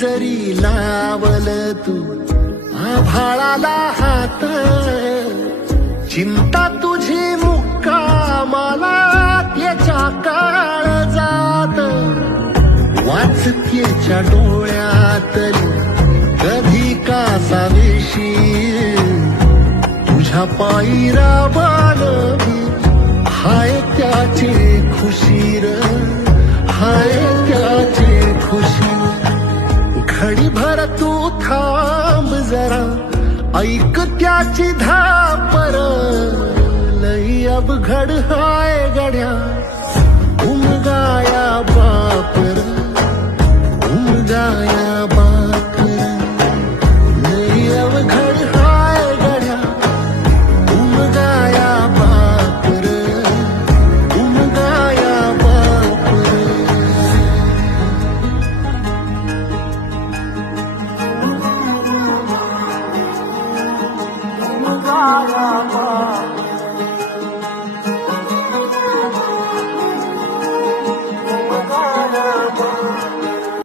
जरी लावल तू आभाळाला हात चिंता तुझी मुक्कामाला त्याच्या काळ जात. वाचतेच्या डोळ्यातली कधी का सावेशी तुझ्या पायरा बाल हाय त्याची खुशी र भर तू थांब जरा. ऐक त्याची धापर लई अवघड हाय गड्या. মায়া